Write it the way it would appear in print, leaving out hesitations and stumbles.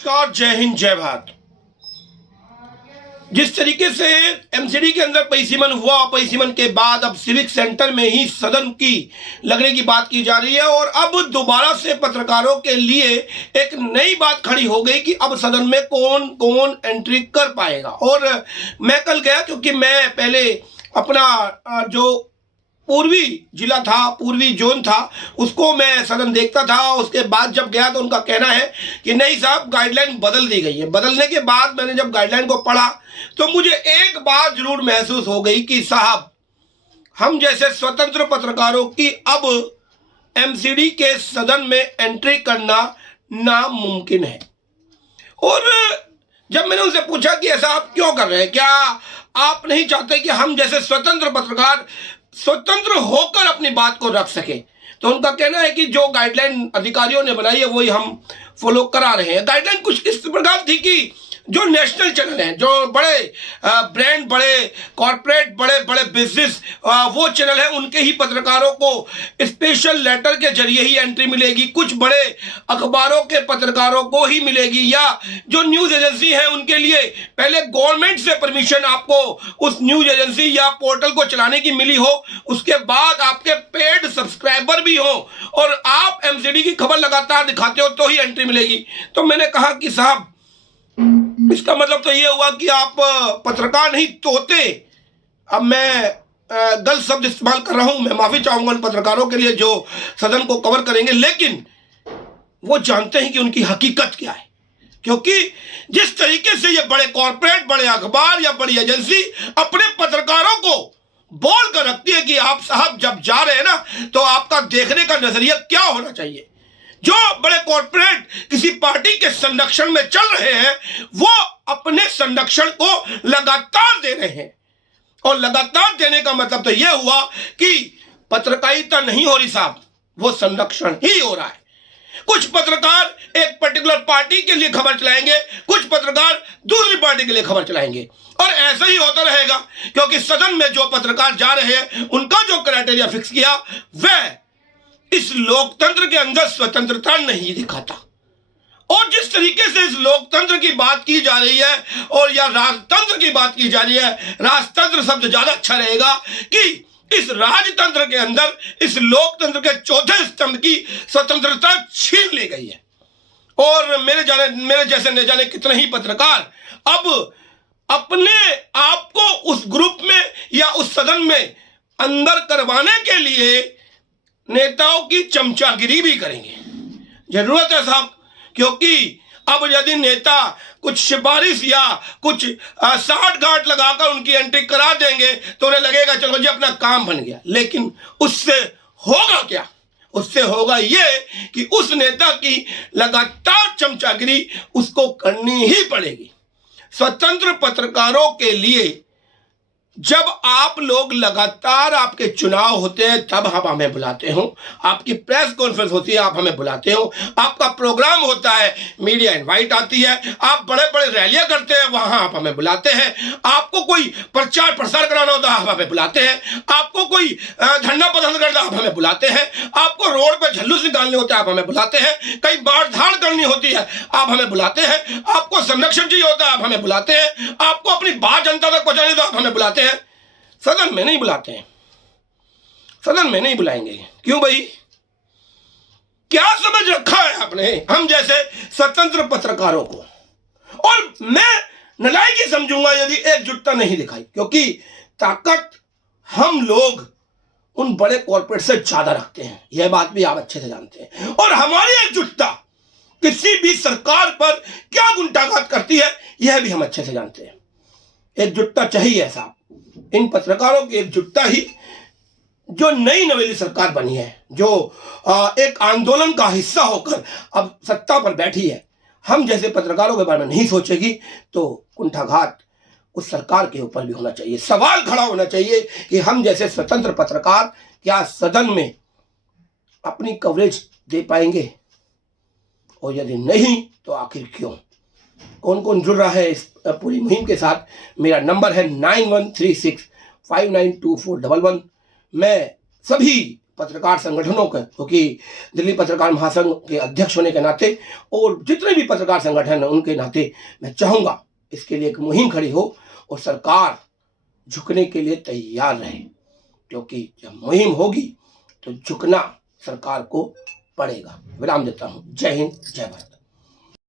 नमस्कार, जय हिंद, जय भारत। जिस तरीके से एमसीडी के अंदर परिसीमन हुआ, परिसीमन के बाद अब सिविक सेंटर में ही सदन की लगने की बात की जा रही है और अब दोबारा से पत्रकारों के लिए एक नई बात खड़ी हो गई कि अब सदन में कौन कौन एंट्री कर पाएगा। और मैं कल गया क्योंकि मैं पहले अपना जो पूर्वी जिला था, पूर्वी जोन था, उसको मैं सदन देखता था। उसके बाद जब गया तो उनका कहना है कि नहीं साहब, गाइडलाइन बदल दी गई है। बदलने के बाद मैंने जब गाइडलाइन को पढ़ा तो मुझे एक बात जरूर महसूस हो गई कि साहब, हम जैसे स्वतंत्र पत्रकारों की अब एमसीडी के सदन में एंट्री करना नामुमकिन है। और जब मैंने उनसे पूछा कि ऐसा आप क्यों कर रहे हैं, क्या आप नहीं चाहते कि हम जैसे स्वतंत्र पत्रकार स्वतंत्र होकर अपनी बात को रख सके, तो उनका कहना है कि जो गाइडलाइन अधिकारियों ने बनाई है वही हम फॉलो करा रहे हैं। गाइडलाइन कुछ इस प्रकार थी कि जो नेशनल चैनल हैं, जो बड़े ब्रांड, बड़े कॉरपोरेट, बड़े बड़े बिजनेस वो चैनल हैं, उनके ही पत्रकारों को स्पेशल लेटर के जरिए ही एंट्री मिलेगी। कुछ बड़े अखबारों के पत्रकारों को ही मिलेगी, या जो न्यूज़ एजेंसी है उनके लिए पहले गवर्नमेंट से परमिशन आपको उस न्यूज़ एजेंसी या पोर्टल को चलाने की मिली हो, उसके बाद आपके पेड सब्सक्राइबर भी हो और आप एमसीडी की खबर लगातार दिखाते हो तो ही एंट्री मिलेगी। तो मैंने कहा कि साहब, इसका मतलब तो ये हुआ कि आप पत्रकार नहीं, तोते। अब मैं गलत शब्द इस्तेमाल कर रहा हूं, मैं माफी चाहूंगा उन पत्रकारों के लिए जो सदन को कवर करेंगे, लेकिन वो जानते हैं कि उनकी हकीकत क्या है। क्योंकि जिस तरीके से ये बड़े कॉर्पोरेट, बड़े अखबार या बड़ी एजेंसी अपने पत्रकारों को बोल कर रखती है कि आप साहब जब जा रहे हैं ना, तो आपका देखने का नजरिया क्या होना चाहिए। जो बड़े कॉर्पोरेट किसी पार्टी के संरक्षण में चल रहे हैं, वो अपने संरक्षण को लगातार दे रहे हैं। और लगातार देने का मतलब तो यह हुआ कि पत्रकारिता नहीं हो रही साहब, वो संरक्षण ही हो रहा है। कुछ पत्रकार एक पर्टिकुलर पार्टी के लिए खबर चलाएंगे, कुछ पत्रकार दूसरी पार्टी के लिए खबर चलाएंगे, और ऐसा ही होता रहेगा। क्योंकि सदन में जो पत्रकार जा रहे हैं, उनका जो क्राइटेरिया फिक्स किया, वह इस लोकतंत्र के अंदर स्वतंत्रता नहीं दिखाता। और जिस तरीके से इस लोकतंत्र की बात की जा रही है और या राजतंत्र की बात की जा रही है, राजतंत्र शब्द ज्यादा अच्छा रहेगा, कि इस राजतंत्र के अंदर इस लोकतंत्र के चौथे स्तंभ की स्वतंत्रता छीन ली गई है। और मेरे जैसे न जाने कितने ही पत्रकार अब अपने आप को उस ग्रुप में या उस सदन में अंदर करवाने के लिए नेताओं की चमचागिरी भी करेंगे। जरूरत है साहब, क्योंकि अब यदि नेता कुछ सिफारिश या कुछ साठ गांठ लगाकर उनकी एंट्री करा देंगे तो उन्हें लगेगा चलो जी अपना काम बन गया। लेकिन उससे होगा क्या? उससे होगा ये कि उस नेता की लगातार चमचागिरी उसको करनी ही पड़ेगी। स्वतंत्र पत्रकारों के लिए जब आप लोग लगातार, आपके चुनाव होते हैं तब आप हमें बुलाते हो, आपकी प्रेस कॉन्फ्रेंस होती है आप हमें बुलाते हो, आपका प्रोग्राम होता है, मीडिया इनवाइट आती है, आप बड़े बड़े रैलियां करते हैं, वहां आप हमें बुलाते हैं, आपको कोई प्रचार प्रसार कराना होता है आप हमें बुलाते हैं, आपको कोई धरना प्रदर्शन करना आप हमें बुलाते हैं, आपको रोड पर झल्लूस निकालने होते हैं आप हमें बुलाते हैं, कहीं बाढ़ धाड़ करनी होती है आप हमें बुलाते हैं, आपको संरक्षण चाहिए होता है आप हमें बुलाते हैं, आपको अपनी बात जनता तक पहुंचानी तो आप हमें बुलाते हैं। सदन में नहीं बुलाते हैं, सदन में नहीं बुलाएंगे। क्यों भाई? क्या समझ रखा है आपने हम जैसे स्वतंत्र पत्रकारों को? और मैं नालायकी समझूंगा यदि एकजुटता नहीं दिखाई, क्योंकि ताकत हम लोग उन बड़े कॉर्पोरेट से ज्यादा रखते हैं, यह बात भी आप अच्छे से जानते हैं। और हमारी एकजुटता किसी भी सरकार पर क्या गुंडाघात करती है, यह भी हम अच्छे से जानते हैं। एकजुटता चाहिए साहब, इन पत्रकारों की एकजुटता ही जो नई नवेली सरकार बनी है, जो एक आंदोलन का हिस्सा होकर अब सत्ता पर बैठी है, हम जैसे पत्रकारों के बारे में नहीं सोचेगी तो कुंठाघात उस सरकार के ऊपर भी होना चाहिए। सवाल खड़ा होना चाहिए कि हम जैसे स्वतंत्र पत्रकार क्या सदन में अपनी कवरेज दे पाएंगे, और यदि नहीं तो आखिर क्यों? कौन कौन जुड़ रहा है इस पूरी मुहिम के साथ? मेरा नंबर है 9136592411। मैं सभी पत्रकार संगठनों का, क्योंकि दिल्ली पत्रकार महासंघ के अध्यक्ष होने के नाते और जितने भी पत्रकार संगठन हैं उनके नाते मैं चाहूँगा इसके लिए एक मुहिम खड़ी हो और सरकार झुकने के लिए तैयार रहे, क्योंकि जब मुहिम होगी तो झुकना सरकार को पड़ेगा। विराम देता हूँ। जय हिंद, जय भारत।